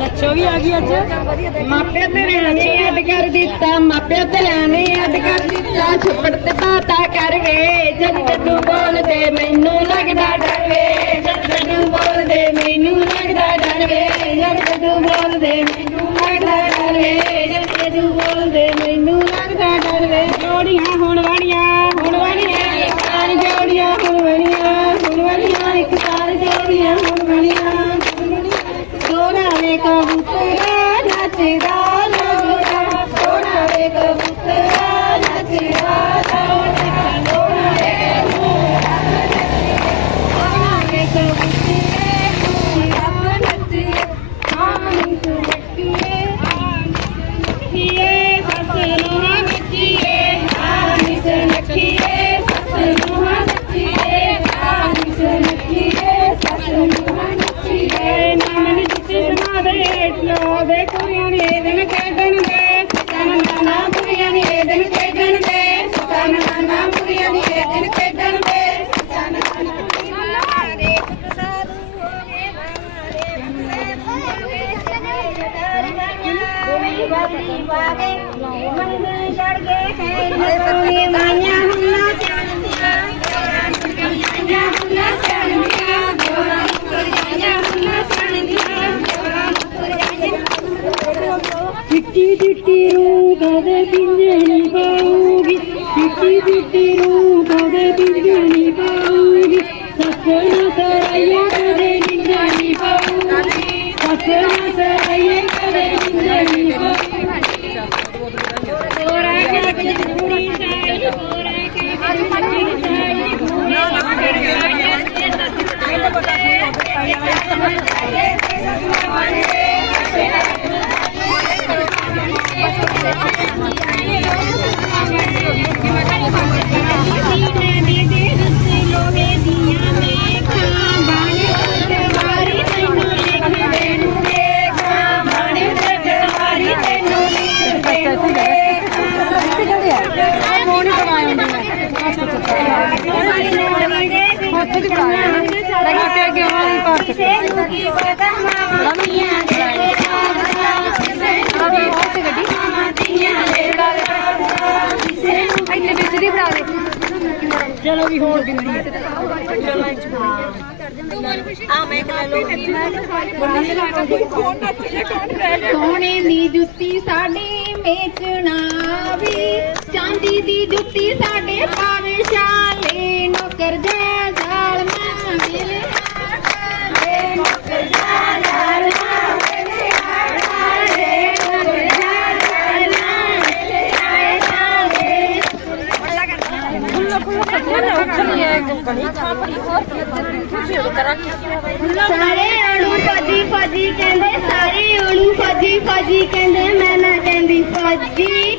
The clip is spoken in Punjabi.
ਲੱਛੋ ਵੀ ਆ ਗਈ ਅੱਜ। ਮਾਪਿਆਂ ਤੇ ਰਹਿਣੇ ਅੱਡ ਕਰ ਦਿੱਤਾ, ਮਾਪਿਆਂ ਤੇ ਰਹਿਣੇ ਅੱਡ ਕਰ ਦਿੱਤਾ। ਛੱਪੜ ਤੇ ਬਾਤਾ ਕਰ ਗਏ ਜਦ ਤੂੰ ਬੋਲਦੇ ਮੈਨੂੰ ਲੱਗਦਾ ਡਰ ਵੇ। ਜਦ ਤੂੰ ਬੋਲਦੇ ਮੈਨੂੰ ਲੱਗਦਾ ਡਰ ਵੇ, ਜਦ ਤੂੰ ਬੋਲਦੇ ਮੈਨੂੰ ਲੱਗਦਾ ਡਰ ਵੇ। ਜਦ ਤੂੰ ਬੋਲਦੇ ਹਮਾਰੇ ਬਾਬੀ ਬਾਗੇ ਮੰਦਰ ਛੜ ਗਏ ਹੈ। ਨਸੋਏ ਚਲੋ ਵੀ ਹੋਰ ਦਿੰਦੀ ਸੋਨੇ ਦੀ ਜੁੱਤੀ ਸਾਡੇ ਵੇਚਣਾ ਵੀ ਚਾਂਦੀ ਦੀ ਜੁੱਤੀ ਸਾਡੇ ਪਾਵੇ ਸਾਰੇ ਅਣੂ ਫੌਜੀ ਫੌਜੀ ਕਹਿੰਦੇ ਸਾਰੇ ਅਣੂ ਫੌਜੀ ਫੌਜੀ ਕਹਿੰਦੇ ਮੈਂ ਨਾ ਕਹਿੰਦੀ ਫੌਜੀ